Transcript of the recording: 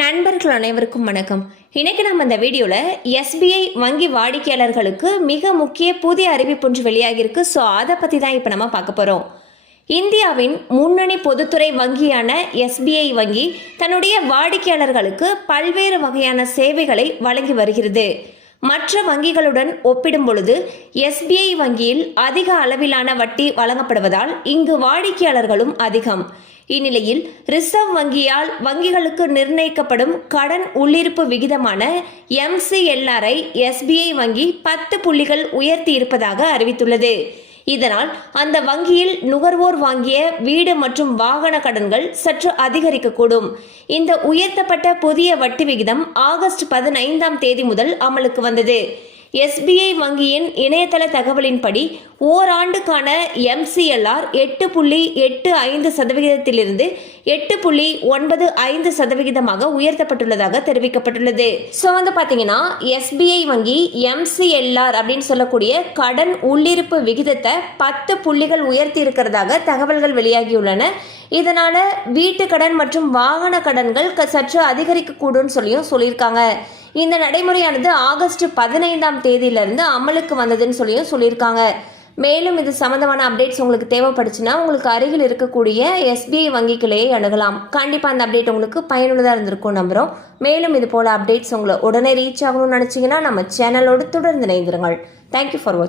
நண்பர்கள் அனைவருக்கும் வணக்கம். இன்னைக்கு நம்ம இந்த வீடியோவில் எஸ்பிஐ வங்கி வாடிக்கையாளர்களுக்கு மிக முக்கிய புதிய அறிவிப்பு ஒன்று வெளியாகியிருக்கு. ஸோ அதை பற்றி தான் இப்போ நம்ம பார்க்க போகிறோம் இந்தியாவின் முன்னணி பொதுத்துறை வங்கியான எஸ்பிஐ வங்கி தன்னுடைய வாடிக்கையாளர்களுக்கு பல்வேறு வகையான சேவைகளை வழங்கி வருகிறது. மற்ற வங்கிகளுடன் ஒப்பிடும் பொழுது எஸ்பிஐ வங்கியில் அதிக அளவிலான வட்டி வழங்கப்படுவதால் இங்கு வாடிக்கையாளர்களும் அதிகம். இந்நிலையில் ரிசர்வ் வங்கியால் வங்கிகளுக்கு நிர்ணயிக்கப்படும் கடன் உள்ளிருப்பு விகிதமான எம்சிஎல்ஆரை எஸ்பிஐ வங்கி பத்து புள்ளிகள் உயர்த்தி இருப்பதாக அறிவித்துள்ளது. இதனால் அந்த வங்கியில் நுகர்வோர் வாங்கிய வீடு மற்றும் வாகன கடன்கள் சற்று அதிகரிக்கக்கூடும். இந்த உயர்த்தப்பட்ட புதிய வட்டி விகிதம் ஆகஸ்ட் பதினைந்தாம் தேதி முதல் அமலுக்கு வந்தது. எஸ்பிஐ வங்கியின் இணையதள தகவலின்படி ஓராண்டுக்கான எம்சிஎல்ஆர் எட்டு புள்ளி எட்டு ஐந்து சதவிகிதத்திலிருந்து எட்டு புள்ளி ஒன்பது ஐந்து சதவிகிதமாக உயர்த்தப்பட்டுள்ளதாக தெரிவிக்கப்பட்டுள்ளது. ஸோ வந்து பார்த்தீங்கன்னா எஸ்பிஐ வங்கி எம்சிஎல்ஆர் அப்படின்னு சொல்லக்கூடிய கடன் உள்ளிருப்பு விகிதத்தை பத்து புள்ளிகள் உயர்த்தி இருக்கிறதாக தகவல்கள் வெளியாகியுள்ளன. இதனால வீட்டு கடன் மற்றும் வாகன கடன்கள் க- சற்று அதிகரிக்கக்கூடும்னு சொல்லியும் சொல்லியிருக்காங்க. இந்த நடைமுறையானது ஆகஸ்ட் பதினைந்தாம் தேதியிலிருந்து அமலுக்கு வந்ததுன்னு சொல்லியும் சொல்லியிருக்காங்க. மேலும் இது சம்மந்தமான அப்டேட்ஸ் உங்களுக்கு தேவைப்படுச்சுன்னா உங்களுக்கு அருகில் இருக்கக்கூடிய எஸ்பிஐ வங்கிகளையே அணுகலாம். கண்டிப்பாக அந்த அப்டேட் உங்களுக்கு பயனுள்ளதாக இருந்திருக்கும் நம்புகிறோம் மேலும் இது போல் அப்டேட்ஸ் உங்களை உடனே ரீச் ஆகணும்னு நினச்சிங்கன்னா நம்ம சேனலோடு தொடர்ந்து இணைந்திருங்கள். தேங்க்யூ ஃபார் வாட்சிங்